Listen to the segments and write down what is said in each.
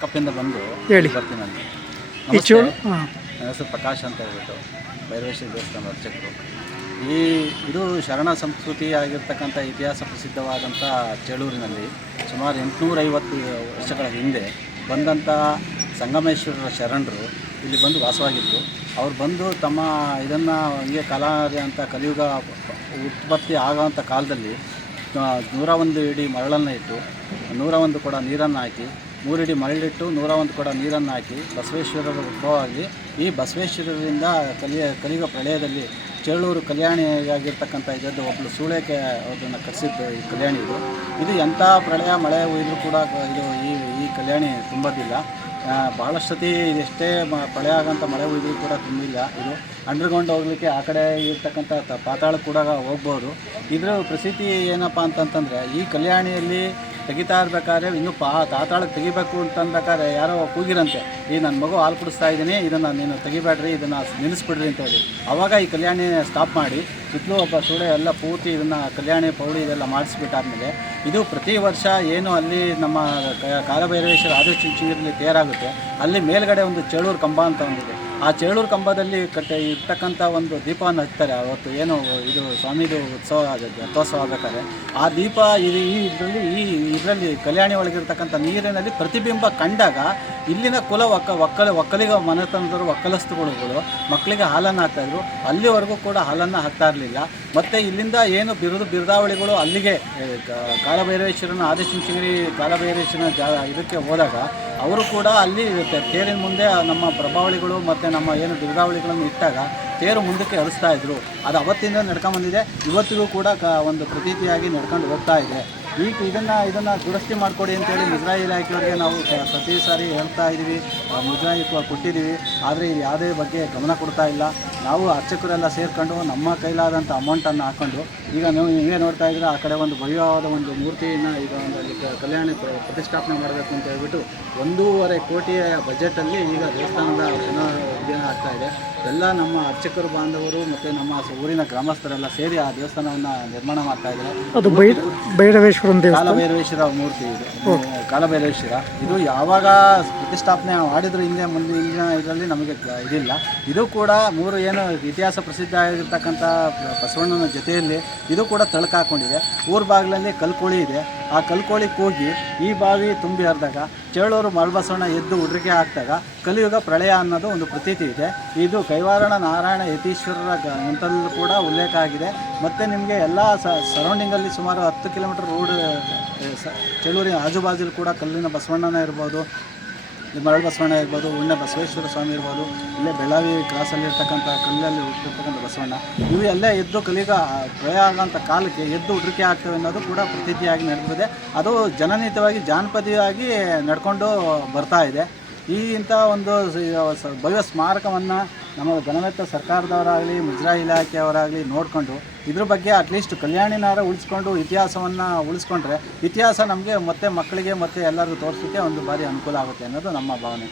ಕಪ್ಪಿಂದ ಬಂದು ಹೇಳಿ. ಬರ್ತೀನಿ ನಾನು ಹಾಂ. ನನ್ನ ಹೆಸರು ಪ್ರಕಾಶ್ ಅಂತ ಹೇಳ್ಬಿಟ್ಟು ಭೈರವೇಶ್ವರ ದೇವಸ್ಥಾನ ಅರ್ಚಕರು. ಈ ಇದು ಶರಣ ಸಂಸ್ಕೃತಿ ಆಗಿರ್ತಕ್ಕಂಥ ಇತಿಹಾಸ ಪ್ರಸಿದ್ಧವಾದಂಥ ಚೇಳೂರಿನಲ್ಲಿ ಸುಮಾರು ಎಂಟುನೂರೈವತ್ತು ವರ್ಷಗಳ ಹಿಂದೆ ಬಂದಂಥ ಸಂಗಮೇಶ್ವರರ ಶರಣರು ಇಲ್ಲಿ ಬಂದು ವಾಸವಾಗಿದ್ದರು ಅವ್ರು ಬಂದು ತಮ್ಮ ಇದನ್ನು ಹೀಗೆ ಕಲಾ ಅಂತ ಕಲಿಯುಗ ಉತ್ಪತ್ತಿ ಆಗೋವಂಥ ಕಾಲದಲ್ಲಿ ಆ, ನೂರ ಒಂದು ಇಡಿ ಮರಳನ್ನು ಇಟ್ಟು ನೂರ ಒಂದು ಕೂಡ ನೀರನ್ನು ಹಾಕಿ ಮೂರಿಡಿ ಮರಳಿಟ್ಟು ನೂರ ಒಂದು ಕೊಡ ನೀರನ್ನು ಹಾಕಿ ಬಸವೇಶ್ವರರ ಉದ್ಭವವಾಗಿ. ಈ ಬಸವೇಶ್ವರರಿಂದ ಕಲಿಯ ಕಲಿಯುವ ಪ್ರಳಯದಲ್ಲಿ ಚೇಳೂರು ಕಲ್ಯಾಣಿಯಾಗಿರ್ತಕ್ಕಂಥ ಇದದ್ದು ಒಬ್ಬಳು ಸೂಳೆಕೆ ಅದನ್ನು ಕರೆಸಿದ್ದು ಈ ಕಲ್ಯಾಣಿ ಇದು. ಇದು ಎಂಥ ಪ್ರಳಯ, ಮಳೆ ಇದ್ರೂ ಕೂಡ ಇದು ಈ ಈ ಕಲ್ಯಾಣಿ ತುಂಬೋದಿಲ್ಲ. ಭಾಳಷ್ಟು ಸತಿ ಇದೆಷ್ಟೇ ಮ, ಪ್ರಳಯ ಆಗೋಂಥ ಮಳೆ ಇದ್ರೂ ಕೂಡ ತುಂಬಿಲ್ಲ ಇದು. ಅಂಡರ್ಗ್ರೌಂಡ್ ಹೋಗ್ಲಿಕ್ಕೆ ಆ ಕಡೆ ಇರ್ತಕ್ಕಂಥ ಪಾತಾಳ ಕೂಡ ಹೋಗ್ಬೋದು. ಇದರ ಪ್ರಸಿದ್ಧಿ ಏನಪ್ಪ ಅಂತಂತಂದರೆ ಈ ಕಲ್ಯಾಣಿಯಲ್ಲಿ ತೆಗಿತಾ ಇರ್ಬೇಕಾದ್ರೆ ಇನ್ನೂ ಪಾ ತಾತಾಳಕ್ಕೆ ತೆಗಿಬೇಕು ಅಂತಂದ್ಬೇಕಾದ್ರೆ ಯಾರೋ ಕೂಗಿರಂತೆ. ಈ ನನ್ನ ಮಗು ಹಾಲು ಕುಡಿಸ್ತಾ ಇದ್ದೀನಿ, ಇದನ್ನು ನೀನು ತೆಗಿಬೇಡ್ರಿ, ಇದನ್ನು ನಿಲ್ಲಿಸ್ಬಿಡ್ರಿ ಅಂತ ಹೇಳಿ. ಅವಾಗ ಈ ಕಲ್ಯಾಣಿ ಸ್ಟಾಪ್ ಮಾಡಿ, ಸುತ್ತಲೂ ಒಬ್ಬ ಸೂಳೆ ಎಲ್ಲ ಪೂರ್ತಿ ಇದನ್ನು ಕಲ್ಯಾಣಿ ಪೌಡಿ ಇದೆಲ್ಲ ಮಾಡಿಸ್ಬಿಟ್ಟಾದ್ಮೇಲೆ, ಇದು ಪ್ರತಿ ವರ್ಷ ಏನು ಅಲ್ಲಿ ನಮ್ಮ ಕಾಲಭೈರವೇಶ್ವರ ಆದಿಚುಂಚಗಿರಿಯಲ್ಲಿ ತೇರಾಗುತ್ತೆ ಅಲ್ಲಿ ಮೇಲ್ಗಡೆ ಒಂದು ಚೇಳೂರು ಕಂಬ ಅಂತ ಒಂದಿದೆ. ಆ ಚೇಳೂರು ಕಂಬದಲ್ಲಿ ಕಟ್ಟೆ ಇರ್ತಕ್ಕಂಥ ಒಂದು ದೀಪವನ್ನು ಹಚ್ತಾರೆ ಅವತ್ತು ಏನು ಇದು ಸ್ವಾಮಿದು ಉತ್ಸವ ಆಗುತ್ತೆ, ರಥೋತ್ಸವ ಆಗಬೇಕಾದ್ರೆ ಆ ದೀಪ ಇದು ಈ ಇದರಲ್ಲಿ ಈ ಇದರಲ್ಲಿ ಕಲ್ಯಾಣಿ ಒಳಗಿರ್ತಕ್ಕಂಥ ನೀರಿನಲ್ಲಿ ಪ್ರತಿಬಿಂಬ ಕಂಡಾಗ ಇಲ್ಲಿನ ಕುಲ ಒಕ್ಕ ಒಕ್ಕಲ ಒಕ್ಕಲಿಗ ಮನೆತನದವರು ಒಕ್ಕಲಸ್ತುಗಳು ಮಕ್ಕಳಿಗೆ ಹಾಲನ್ನು ಹಾಕ್ತಾಯಿದ್ರು ಅಲ್ಲಿವರೆಗೂ ಕೂಡ ಹಾಲನ್ನು ಹಾಕ್ತಾ ಇರಲಿಲ್ಲ. ಮತ್ತು ಇಲ್ಲಿಂದ ಏನು ಬಿರುದು ಬಿರುದಾವಳಿಗಳು ಅಲ್ಲಿಗೆ ಕಾಲಭೈರೇಶ್ವರನ ಕ- ಕಾಲಭೈರವೇಶ್ವರನ ಆದಿಚುಂಚಗಿರಿ ಕಾಲಭೈರವೇಶ್ವರನ ಜಾ ಇದಕ್ಕೆ ಹೋದಾಗ ಅವರು ಕೂಡ ಅಲ್ಲಿ ತೇರಿನ ಮುಂದೆ ನಮ್ಮ ಪ್ರಭಾವಳಿಗಳು ಮತ್ತು ನಮ್ಮ ಏನು ದುರ್ಗಾವಳಿಗಳನ್ನು ಇಟ್ಟಾಗ ತೇರು ಮುಂದಕ್ಕೆ ಹರಿಸ್ತಾ ಇದ್ರು. ಅದು ಅವತ್ತಿಂದ ನಡ್ಕೊಂಬಂದಿದೆ ಇವತ್ತಿಗೂ ಕೂಡ ಕ ಒಂದು ಪ್ರತೀತಿಯಾಗಿ ನಡ್ಕೊಂಡು ಹೋಗ್ತಾ ಇದೆ. ಈಗ ಇದನ್ನು ಇದನ್ನು ದುರಸ್ತಿ ಮಾಡಿಕೊಡಿ ಅಂತೇಳಿ ಮುಜರಾಯಿ ಇಲಾಖೆಯವರಿಗೆ ನಾವು ಪ್ರತಿ ಸಾರಿ ಹೇಳ್ತಾ ಇದ್ದೀವಿ ಮುಜರಾಯಿ ಕೊಟ್ಟಿದ್ದೀವಿ ಆದರೆ ಯಾವುದೇ ಬಗ್ಗೆ ಗಮನ ಕೊಡ್ತಾ ಇಲ್ಲ. ನಾವು ಅರ್ಚಕರೆಲ್ಲ ಸೇರಿಕೊಂಡು ನಮ್ಮ ಕೈಲಾದಂಥ ಅಮೌಂಟನ್ನು ಹಾಕ್ಕೊಂಡು ಈಗ ನೀವು ನೀವೇ ನೋಡ್ತಾ ಇದ್ರೆ ಆ ಕಡೆ ಒಂದು ಭವ್ಯವಾದ ಒಂದು ಮೂರ್ತಿಯನ್ನು ಈಗ ಒಂದು ಅಲ್ಲಿ ಕಲ್ಯಾಣ ಪ್ರತಿಷ್ಠಾಪನೆ ಮಾಡಬೇಕು ಅಂತ ಹೇಳ್ಬಿಟ್ಟು ಒಂದೂವರೆ ಕೋಟಿಯ ಬಜೆಟಲ್ಲಿ ಈಗ ದೇವಸ್ಥಾನದ ಪುನರುಜ್ಜೀವನ ಆಗ್ತಾ ಇದೆ. ಎಲ್ಲ ನಮ್ಮ ಅರ್ಚಕರು ಬಾಂಧವರು ಮತ್ತು ನಮ್ಮ ಊರಿನ ಗ್ರಾಮಸ್ಥರೆಲ್ಲ ಸೇರಿ ಆ ದೇವಸ್ಥಾನವನ್ನು ನಿರ್ಮಾಣ ಮಾಡ್ತಾ ಇದ್ದಾರೆ. ಅದು ಭೈರವೇಶ್ವರ ಕಾಲಭೈರವೇಶ್ವರ ಮೂರ್ತಿ ಇದು. ಕಾಲಭೈರವೇಶ್ವರ. ಇದು ಯಾವಾಗ ಪ್ರತಿಷ್ಠಾಪನೆ ಮಾಡಿದ್ರು ಹಿಂದೆ ಮುಂದೆ ಹಿಂದಿನ ಇದರಲ್ಲಿ ನಮಗೆ ಇದಿಲ್ಲ. ಇದು ಕೂಡ ಮೂರು ಏನು ಇತಿಹಾಸ ಪ್ರಸಿದ್ಧ ಆಗಿರ್ತಕ್ಕಂಥ ಬಸವಣ್ಣನ ಜೊತೆಯಲ್ಲಿ ಇದು ಕೂಡ ತಳಕಾಕೊಂಡಿದೆ ಊರ ಬಾಗಿಲಲ್ಲಿ ಕಲ್ಕೋಳಿ ಇದೆ. ಆ ಕಲ್ಕೋಳಿ ಕೂಗಿ ಈ ಬಾವಿ ತುಂಬಿ ಹರಿದಾಗ ಚೇಳೂರು ಮಲ್ಬಸವಣ್ಣ ಎದ್ದು ಉಡ್ರಿಕೆ ಹಾಕಿದಾಗ ಕಲಿಯುಗ ಪ್ರಳಯ ಅನ್ನೋದು ಒಂದು ಪ್ರತೀತಿ ಇದೆ. ಇದು ಕೈವಾರಣ ನಾರಾಯಣ ಯತೀಶ್ವರರ ಗ್ರಂಥದಲ್ಲೂ ಕೂಡ ಉಲ್ಲೇಖ ಆಗಿದೆ. ಮತ್ತು ನಿಮಗೆ ಎಲ್ಲ ಸರೌಂಡಿಂಗಲ್ಲಿ ಸುಮಾರು ಹತ್ತು ಕಿಲೋಮೀಟರ್ ರೋಡ್ ಚೇಳೂರಿನ ಆಜುಬಾಜು ಕೂಡ ಕಲ್ಲಿನ ಬಸವಣ್ಣನ ಇರ್ಬೋದು. ಮರಳು ಬಸವಣ್ಣ ಇರ್ಬೋದು, ಉಣ್ಣೆ ಬಸವೇಶ್ವರ ಸ್ವಾಮಿ ಇರ್ಬೋದು, ಇಲ್ಲೇ ಬೆಳಗಾವಿ ಕ್ರಾಸಲ್ಲಿ ಇರ್ತಕ್ಕಂಥ ಕಲ್ಲಲ್ಲಿ ಹುಟ್ಟಿರ್ತಕ್ಕಂಥ ಬಸವಣ್ಣ. ಇವು ಎಲ್ಲೇ ಎದ್ದು ಕಲಿಗ ಪ್ರಯ ಆಗೋಂಥ ಕಾಲಕ್ಕೆ ಎದ್ದು ಉಡ್ರಿಕೆ ಆಗ್ತವೆ ಅನ್ನೋದು ಕೂಡ ಪ್ರತೀತಿಯಾಗಿ ನಡೆದಿದೆ. ಅದು ಜನನಿತವಾಗಿ ಜಾನಪದಿಯಾಗಿ ನಡ್ಕೊಂಡು ಬರ್ತಾ ಇದೆ. ಈ ಇಂಥ ಒಂದು ಭವ್ಯ ಸ್ಮಾರಕವನ್ನು ನಮ್ಮ ಗಣಮೆತ್ತ ಸರ್ಕಾರದವರಾಗಲಿ ಮುಜ್ರಾ ಇಲಾಖೆಯವರಾಗಲಿ ನೋಡಿಕೊಂಡು ಇದ್ರ ಬಗ್ಗೆ ಅಟ್ಲೀಸ್ಟ್ ಕಲ್ಯಾಣಿನಾರ ಉಳಿಸ್ಕೊಂಡು ಇತಿಹಾಸವನ್ನು ಉಳಿಸ್ಕೊಂಡ್ರೆ ಇತಿಹಾಸ ನಮಗೆ ಮತ್ತೆ ಮಕ್ಕಳಿಗೆ ಮತ್ತೆ ಎಲ್ಲರಿಗೂ ತೋರಿಸೋಕ್ಕೆ ಒಂದು ಬಾರಿ ಅನುಕೂಲ ಆಗುತ್ತೆ ಅನ್ನೋದು ನಮ್ಮ ಭಾವನೆ.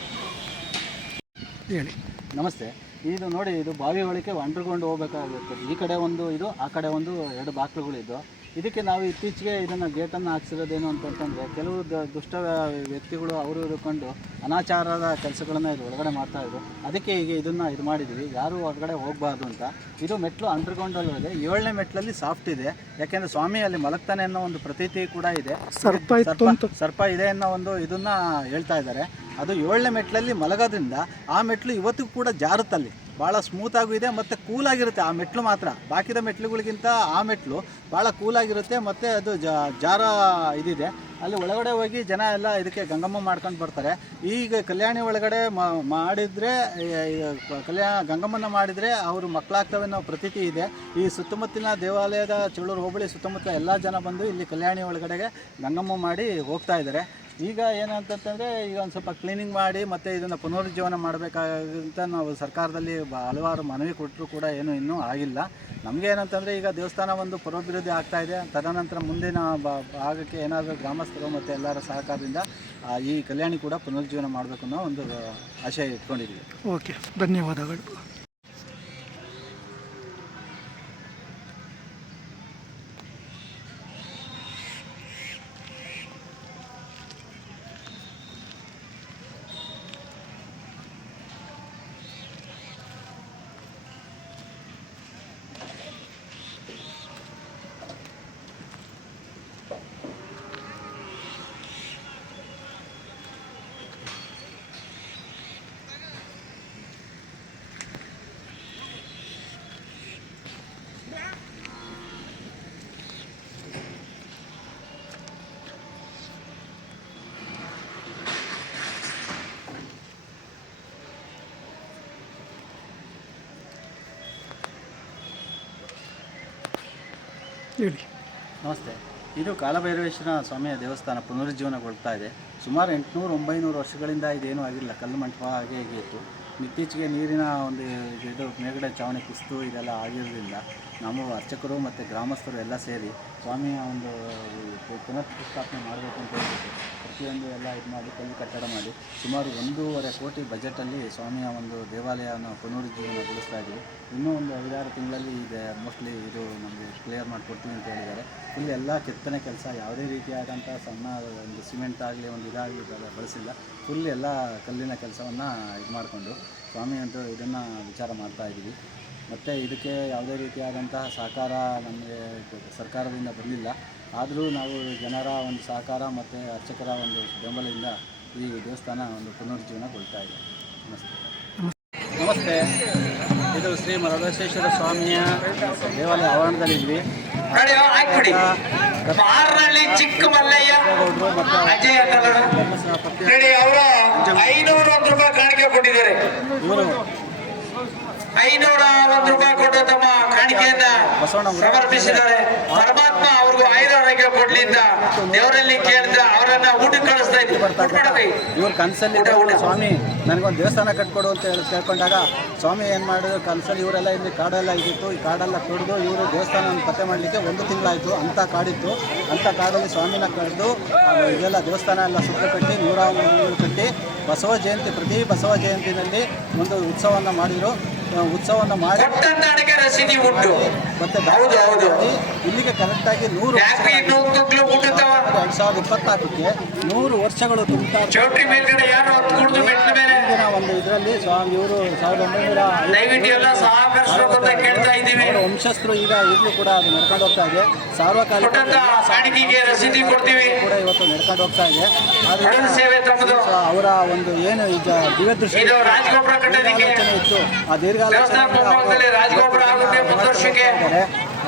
ಹೇಳಿ. ನಮಸ್ತೆ. ಇದು ನೋಡಿ ಇದು ಬಾವಿ ಒಳಗೆ ಅಂಡರ್ಗ್ರೌಂಡ್ ಹೋಗ್ಬೇಕಾಗುತ್ತೆ. ಈ ಕಡೆ ಒಂದು ಇದು ಆ ಕಡೆ ಒಂದು ಎರಡು ಬಾಗಿಲುಗಳಿದ್ದು ಇದಕ್ಕೆ ನಾವು ಇತ್ತೀಚೆಗೆ ಇದನ್ನು ಗೇಟನ್ನು ಹಾಕ್ಸಿರೋದೇನು ಅಂತಂತಂದರೆ ಕೆಲವು ದುಷ್ಟ ವ್ಯಕ್ತಿಗಳು ಅವರು ಇದ್ಕೊಂಡು ಅನಾಚಾರದ ಕೆಲಸಗಳನ್ನು ಇದು ಒಳಗಡೆ ಮಾಡ್ತಾ ಇದ್ದರು ಅದಕ್ಕೆ ಈಗ ಇದನ್ನು ಇದು ಮಾಡಿದ್ವಿ. ಯಾರು ಹೊರಗಡೆ ಹೋಗಬಾರ್ದು ಅಂತ. ಇದು ಮೆಟ್ಲು ಅಂಡರ್ಗ್ರೌಂಡಲ್ಲಿ ಇದೆ ಏಳನೇ ಮೆಟ್ಲಲ್ಲಿ ಸಾಫ್ಟ್ ಇದೆ. ಯಾಕೆಂದರೆ ಸ್ವಾಮಿ ಅಲ್ಲಿ ಮಲಗ್ತಾನೆ ಅನ್ನೋ ಒಂದು ಪ್ರತೀತಿ ಕೂಡ ಇದೆ. ಸರ್ಪ ಸರ್ಪ ಇದೆ ಅನ್ನೋ ಒಂದು ಇದನ್ನ ಹೇಳ್ತಾ ಇದ್ದಾರೆ. ಅದು ಏಳನೇ ಮೆಟ್ಲಲ್ಲಿ ಮಲಗೋದ್ರಿಂದ ಆ ಮೆಟ್ಲು ಇವತ್ತಿಗೂ ಕೂಡ ಜಾರುತ್ತಲ್ಲಿ. ಭಾಳ ಸ್ಮೂತಾಗೂ ಇದೆ ಮತ್ತು ಕೂಲಾಗಿರುತ್ತೆ ಆ ಮೆಟ್ಲು ಮಾತ್ರ. ಬಾಕಿದ ಮೆಟ್ಲುಗಳಿಗಿಂತ ಆ ಮೆಟ್ಲು ಭಾಳ ಕೂಲಾಗಿರುತ್ತೆ ಮತ್ತು ಅದು ಜಾರ ಇದಿದೆ. ಅಲ್ಲಿ ಒಳಗಡೆ ಹೋಗಿ ಜನ ಎಲ್ಲ ಇದಕ್ಕೆ ಗಂಗಮ್ಮ ಮಾಡ್ಕೊಂಡು ಬರ್ತಾರೆ. ಈಗ ಕಲ್ಯಾಣಿ ಒಳಗಡೆ ಮಾಡಿದರೆ ಕಲ್ಯಾಣ ಗಂಗಮ್ಮನ ಮಾಡಿದರೆ ಅವರು ಮಕ್ಕಳಾಗ್ತವೆ ಅನ್ನೋ ಪ್ರತೀತಿ ಇದೆ. ಈ ಸುತ್ತಮುತ್ತಲಿನ ದೇವಾಲಯದ ಚಳ್ಳೂರು ಹೋಬಳಿ ಸುತ್ತಮುತ್ತ ಎಲ್ಲ ಜನ ಬಂದು ಇಲ್ಲಿ ಕಲ್ಯಾಣಿ ಒಳಗಡೆಗೆ ಗಂಗಮ್ಮ ಮಾಡಿ ಹೋಗ್ತಾ ಇದ್ದಾರೆ. ಈಗ ಏನಂತಂತಂದರೆ ಈಗ ಒಂದು ಸ್ವಲ್ಪ ಕ್ಲೀನಿಂಗ್ ಮಾಡಿ ಮತ್ತು ಇದನ್ನು ಪುನರುಜ್ಜೀವನ ಮಾಡಬೇಕಾಗಂತ ನಾವು ಸರ್ಕಾರದಲ್ಲಿ ಹಲವಾರು ಮನವಿ ಕೊಟ್ಟರು ಕೂಡ ಏನು ಇನ್ನೂ ಆಗಿಲ್ಲ. ನಮಗೆ ಏನಂತಂದರೆ ಈಗ ದೇವಸ್ಥಾನ ಒಂದು ಪುರೋಭಿವೃದ್ಧಿ ಆಗ್ತಾ ಇದೆ. ತದನಂತರ ಮುಂದಿನ ಭಾಗಕ್ಕೆ ಏನಾದರೂ ಗ್ರಾಮಸ್ಥರು ಮತ್ತು ಎಲ್ಲರ ಸಹಕಾರದಿಂದ ಈ ಕಲ್ಯಾಣಿ ಕೂಡ ಪುನರುಜ್ಜೀವನ ಮಾಡಬೇಕು ಅನ್ನೋ ಒಂದು ಆಶಯ ಇಟ್ಕೊಂಡಿದ್ದೀವಿ. ಓಕೆ, ಧನ್ಯವಾದಗಳು. नमस्ते ಇದು ಕಾಲಭೈರವೇಶ್ವರ ಸ್ವಾಮಿಯ ದೇವಸ್ಥಾನ ಪುನರುಜ್ಜೀವನಗೊಳ್ತಾ ಇದೆ. ಸುಮಾರು ಎಂಟುನೂರು ಒಂಬೈನೂರು ವರ್ಷಗಳಿಂದ ಇದೇನೂ ಆಗಿಲ್ಲ. ಕಲ್ಲು ಮಂಟಪ ಹಾಗೆ ಹೀಗೆ ಇತ್ತು. ಇತ್ತೀಚೆಗೆ ನೀರಿನ ಒಂದು ಇದು ಮೇಲ್ಗಡೆ ಚಾವಣಿ ಕಿಸ್ತು ಇದೆಲ್ಲ ಆಗಿರೋದ್ರಿಂದ ನಾವು ಅರ್ಚಕರು ಮತ್ತು ಗ್ರಾಮಸ್ಥರು ಎಲ್ಲ ಸೇರಿ ಸ್ವಾಮಿಯ ಒಂದು ಪ್ರತಿಷ್ಠಾಪನೆ ಮಾಡಬೇಕು ಅಂತ ಹೇಳ್ಬಿಟ್ಟು ಪ್ರತಿಯೊಂದು ಎಲ್ಲ ಇದು ಮಾಡಿ ಕಲ್ಲು ಕಟ್ಟಡ ಮಾಡಿ ಸುಮಾರು ಒಂದೂವರೆ ಕೋಟಿ ಬಜೆಟಲ್ಲಿ ಸ್ವಾಮಿಯ ಒಂದು ದೇವಾಲಯವನ್ನು ಪುನರುಜ್ಜೀವನಗೊಳಿಸ್ತಾ ಇದ್ದೀವಿ. ಇನ್ನೂ ಒಂದು ಐದಾರು ತಿಂಗಳಲ್ಲಿ ಇದೆ. ಮೋಸ್ಟ್ಲಿ ಇದು ನಮಗೆ ಕ್ಲಿಯರ್ ಮಾಡಿಕೊಡ್ತೀವಿ ಅಂತ ಹೇಳಿದ್ದಾರೆ. ಫುಲ್ ಎಲ್ಲ ಕೆತ್ತನೆ ಕೆಲಸ, ಯಾವುದೇ ರೀತಿಯಾದಂಥ ಸಣ್ಣ ಒಂದು ಸಿಮೆಂಟ್ ಆಗಲಿ, ಒಂದು ಇದಾಗಲಿ ಬಳಸಿಲ್ಲ. ಫುಲ್ ಎಲ್ಲ ಕಲ್ಲಿನ ಕೆಲಸವನ್ನು ಇದು ಮಾಡಿಕೊಂಡು ಸ್ವಾಮಿ ಅಂತ ಇದನ್ನು ವಿಚಾರ ಮಾಡ್ತಾ ಇದ್ದೀವಿ. ಮತ್ತು ಇದಕ್ಕೆ ಯಾವುದೇ ರೀತಿಯಾದಂತಹ ಸಹಕಾರ ನಮಗೆ ಸರ್ಕಾರದಿಂದ ಬಂದಿಲ್ಲ. ಆದರೂ ನಾವು ಜನರ ಒಂದು ಸಹಕಾರ ಮತ್ತು ಅರ್ಚಕರ ಒಂದು ಬೆಂಬಲದಿಂದ ಈ ದೇವಸ್ಥಾನ ಒಂದು ಪುನರುಜ್ಜೀವನಗೊಳ್ತಾ ಇದೆ. ನಮಸ್ತೆ. ನಮಸ್ತೆ. ಇದು ಶ್ರೀ ಮರಳೇಶ್ವರ ಸ್ವಾಮಿಯ ದೇವಾಲಯ ಆವರಣದಲ್ಲಿದ್ವಿ. ಚಿಕ್ಕಮಲ್ಲಯ್ಯ ಅವರು ಐನೂರ ಒಂದು ರೂಪಾಯಿ ಕಾಣಿಕೆ ಕೊಟ್ಟಿದ್ದಾರೆ. ಐನೂರ ಒಂದು ರೂಪಾಯಿ ಕೊಟ್ಟು ತಮ್ಮ ಕಾಣಿಕೆಯನ್ನ ಸಮರ್ಪಿಸಿದ್ದಾರೆ. ಪರಮಾತ್ಮ ಅವ್ರಿಗೂ ಐದು ಆರೋಗ್ಯ ಕೊಡ್ಲಿಂದ ದೇವರಲ್ಲಿ ಕೇಳಿದ ಅವರನ್ನ ಊಟಕ್ಕೆ ಕಳಿಸ್ತಾ ಇದ್ರು. ಇವ್ರ ಕನಸಲ್ಲಿ. ಸ್ವಾಮಿ ನನಗೊಂದು ದೇವಸ್ಥಾನ ಕಟ್ಕೊಡು ಅಂತ ಹೇಳಿ ಕೇಳ್ಕೊಂಡಾಗ ಸ್ವಾಮಿ ಏನು ಮಾಡಿದ್ರು? ಕನಸಲ್ಲಿ ಇವರೆಲ್ಲ ಇಲ್ಲಿ ಕಾಡೆಲ್ಲ ಇದ್ದಿತ್ತು. ಈ ಕಾಡೆಲ್ಲ ಕುಡಿದು ಇವರು ದೇವಸ್ಥಾನ ಪತ್ತೆ ಮಾಡಲಿಕ್ಕೆ ಒಂದು ತಿಂಗಳಾಯಿತು. ಅಂಥ ಕಾಡಿತ್ತು. ಅಂತ ಕಾಡಲ್ಲಿ ಸ್ವಾಮಿನ ಕರೆದು ಇದೆಲ್ಲ ದೇವಸ್ಥಾನ ಎಲ್ಲ ಸುತ್ತ ಕಟ್ಟಿ ನೂರ ಕಟ್ಟಿ ಬಸವ ಜಯಂತಿ ಪ್ರತಿ ಬಸವ ಜಯಂತಿನಲ್ಲಿ ಒಂದು ಉತ್ಸವವನ್ನು ಮಾಡಿದರು. ಉತ್ಸವವನ್ನು ಮಾಡಿ. ಕೊಟ್ಟಂತ ಹಣಕ್ಕೆ ರಸೀದಿ ಉಂಟು. ಮತ್ತೆ ಹೌದು, ಹೌದು. ಇಲ್ಲಿಗೆ ಕರೆಕ್ಟಾಗಿ ನೂರು ಎರಡು ಸಾವಿರದ ಇಪ್ಪತ್ನಾಲ್ಕಕ್ಕೆ ನೂರು ವರ್ಷಗಳು ಚೌಟ್ರಿ ಮೇಲ್ಗಡೆ ಯಾರು ಕುಡಿದು ಮೇಲೆ. ಒಂದು ಇದರಲ್ಲಿ ಸ್ವಾಮಿ ಇವರು ಸಾವಿರದ ಒಂಬೈನೂರ ದಯವಿಟ್ಟು ಎಲ್ಲ ಸಹಕರಿಸಬೇಕು ಅಂತ ಕೇಳ್ತಾ ಇದ್ದೀವಿ. ವಂಶಸ್ಥರು ಈಗ ಈಗಲೂ ಕೂಡ ಅದು ನಡ್ಕೊಂಡು ಹೋಗ್ತಾ ಇದೆ. ಸಾರ್ವಕಾಲಿಕ ರಸೀದಿ ಕೊಡ್ತೀವಿ. ಕೂಡ ಇವತ್ತು ನಡ್ಕೊಂಡು ಹೋಗ್ತಾ ಇದೆ. ಅವರ ಒಂದು ಏನು ಈಗ ದಿವ್ಯ ದೃಷ್ಟಿ ಇದು ರಾಜಗೋಪುರ ಕಟ್ಟೋದಕ್ಕೆ ಆಲೋಚನೆ ಇತ್ತು. ಆ ದೀರ್ಘಾಲೋಚನೆ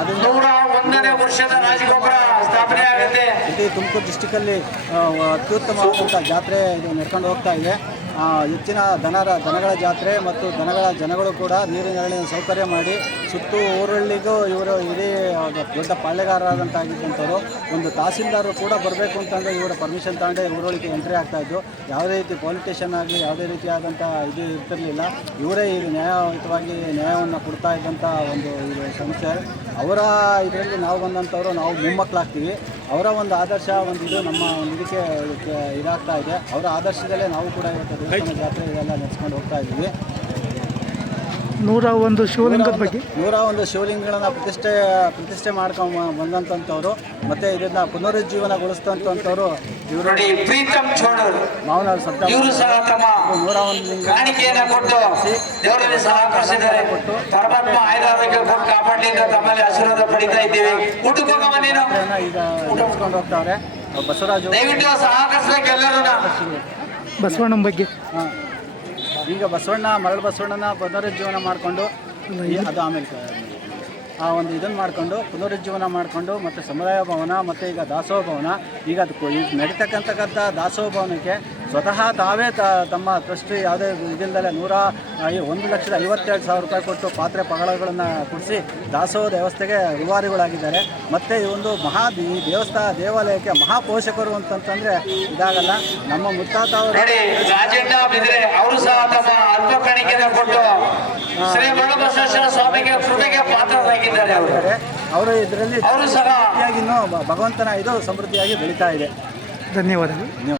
ನೂರ ಒಂದನೇ ವರ್ಷದ ರಾಜಗೋಪುರ ಸ್ಥಾಪನೆ ಆಗುತ್ತೆ. ಇಡೀ ತುಮಕೂರು ಡಿಸ್ಟಿಕಲ್ಲಿ ಅತ್ಯುತ್ತಮವಾದಂಥ ಜಾತ್ರೆ ಇದು ನಡ್ಕೊಂಡು ಹೋಗ್ತಾ ಇದೆ. ಹೆಚ್ಚಿನ ದನರ, ದನಗಳ ಜಾತ್ರೆ ಮತ್ತು ದನಗಳ ಜನಗಳು ಕೂಡ ನೀರಿನ ಸೌಕರ್ಯ ಮಾಡಿ ಸುತ್ತು ಊರಳ್ಳಿಗೂ ಇವರು ಇಡೀ ದೊಡ್ಡ ಪಾಳೆಗಾರರಾದಂತಾಗಿದ್ದಂಥವ್ರು ಒಂದು ತಹಸೀಲ್ದಾರರು ಕೂಡ ಬರಬೇಕು ಅಂತಂದರೆ ಇವರ ಪರ್ಮಿಷನ್ ತಗೊಂಡೆ ಊರೊಳಗೆ ಎಂಟ್ರಿ ಆಗ್ತಾಯಿದ್ದು ಯಾವುದೇ ರೀತಿ ಪೊಲಿಟಿಷನ್ ಆಗಲಿ, ಯಾವುದೇ ರೀತಿಯಾದಂಥ ಇದು ಇರ್ತಿರಲಿಲ್ಲ. ಇವರೇ ಈಗ ನ್ಯಾಯಯುತವಾಗಿ ನ್ಯಾಯವನ್ನು ಕೊಡ್ತಾ ಇದ್ದಂಥ ಒಂದು ಇದು ಸಂಸ್ಥೆ ಅವರ ಇದರಲ್ಲಿ ನಾವು ಬಂದಂಥವರು, ನಾವು ಮೊಮ್ಮಕ್ಕಳಾಗ್ತೀವಿ. ಅವರ ಒಂದು ಆದರ್ಶ, ಒಂದು ಇದು ನಮ್ಮ ಒಂದು ಇದಕ್ಕೆ ಇದಾಗ್ತಾ ಇದೆ. ಅವರ ಆದರ್ಶದಲ್ಲೇ ನಾವು ಕೂಡ ಇವತ್ತು ಜಾತ್ರೆ ಇದೆಲ್ಲ ನಡೆಸ್ಕೊಂಡು ಹೋಗ್ತಾ ಇದ್ದೀವಿ. ನೂರ ಒಂದು ಶಿವಲಿಂಗದ ಬಗ್ಗೆ? ನೂರ ಒಂದು ಶಿವಲಿಂಗಗಳನ್ನ ಪ್ರತಿಷ್ಠೆ ಪ್ರತಿಷ್ಠೆ ಮಾಡ್ಕೊಂಡು ಬಂದಂಥವ್ರು ಮತ್ತೆ ಇದನ್ನ ಪುನರುಜ್ಜೀವನಗೊಳಿಸ್ತಂಥವ್ರು ಇವರು ನೋಡಿ ಪ್ರೀತಮ್ ಚೋಳರ್. ಮಾವನವ್ರ ಸತ್ತ ಇವರು ಸಹ ತಮ್ಮ ನೂರ ಒಂದು ಲಿಂಗ ಕೊಟ್ಟು ದೇವರಲ್ಲಿ ಸಹಕರಿಸಿದ್ದಾರೆ ಪರಮಾತ್ಮ ಆಯುರಾರೋಗ್ಯ ಕೊಟ್ಟು ಕಾಪಾಡಲಿ ಅಂತ ತಮ್ಮಲ್ಲಿ ಆಶೀರ್ವಾದ ಪಡಿತಾ ಇದ್ದೀವಿ. ಊಟಕ್ಕೆ ಹೋಗಮ್ಮ ನೀನು. ಜಾತ್ರೆಯನ್ನ ಈಗ ನಡೆಸ್ಕೊಂಡು ಹೋಗ್ತಾವ್ರೆ ಬಸವರಾಜು ದಯವಿಟ್ಟು ಸಹಕರಿಸ್ಬೇಕು ಎಲ್ಲರೂ ಬಸವಣ್ಣನ ಬಗ್ಗೆ? ಹಾ. ಈಗ ಬಸವಣ್ಣ, ಮರಳು ಬಸವಣ್ಣನ ಪುನರುಜ್ಜೀವನ ಮಾಡಿಕೊಂಡು ಅದು ಆಮೇಲೆ ಆ ಒಂದು ಇದನ್ನು ಮಾಡಿಕೊಂಡು, ಪುನರುಜ್ಜೀವನ ಮಾಡಿಕೊಂಡು ಮತ್ತು ಸಮುದಾಯ ಭವನ, ಮತ್ತು ಈಗ ದಾಸೋಹ ಭವನ. ಈಗ ಅದು ಈಗ ನಡೀತಕ್ಕಂತಕ್ಕಂಥ ದಾಸೋಹ ಭವನಕ್ಕೆ ಸ್ವತಃ ತಾವೇ ತ ತಮ್ಮ ಟ್ರಸ್ಟ್ ಯಾವುದೇ ಇದಿಲ್ಲದಲ್ಲೇ ನೂರ ಐ- ಒಂದು ಲಕ್ಷದ ಐವತ್ತೆರಡು ಸಾವಿರ ರೂಪಾಯಿ ಕೊಟ್ಟು ಪಾತ್ರೆ ಪಗಳಗಳನ್ನು ಕೊಡಿಸಿ ದಾಸೋಹ ವ್ಯವಸ್ಥೆಗೆ ರೂವಾರಿಗಳಾಗಿದ್ದಾರೆ. ಮತ್ತು ಈ ಒಂದು ಮಹಾ ಈ ದೇವಸ್ಥಾನ ದೇವಾಲಯಕ್ಕೆ ಮಹಾಪೋಷಕರು ಅಂತಂತಂದರೆ ಇದಾಗಲ್ಲ. ನಮ್ಮ ಮುತ್ತಾತ ಅವರು ಸಹ ತಮ್ಮ ಅಲ್ಪ ಕೊಟ್ಟು ಶ್ರೀ ಮರಳಬಸವೇಶ್ವರ ಸ್ವಾಮಿಗೆ ಕೃಪೆಗೆ ಪಾತ್ರರಾಗಿದ್ದಾರೆ ಅವರು. ಅವರು ಇದರಲ್ಲಿ ಅವರು ಸಹ ಭಗವಂತನ ಇದು ಸಮೃದ್ಧಿಯಾಗಿ ಬೆಳೀತಾ ಇದೆ. ಧನ್ಯವಾದಗಳು.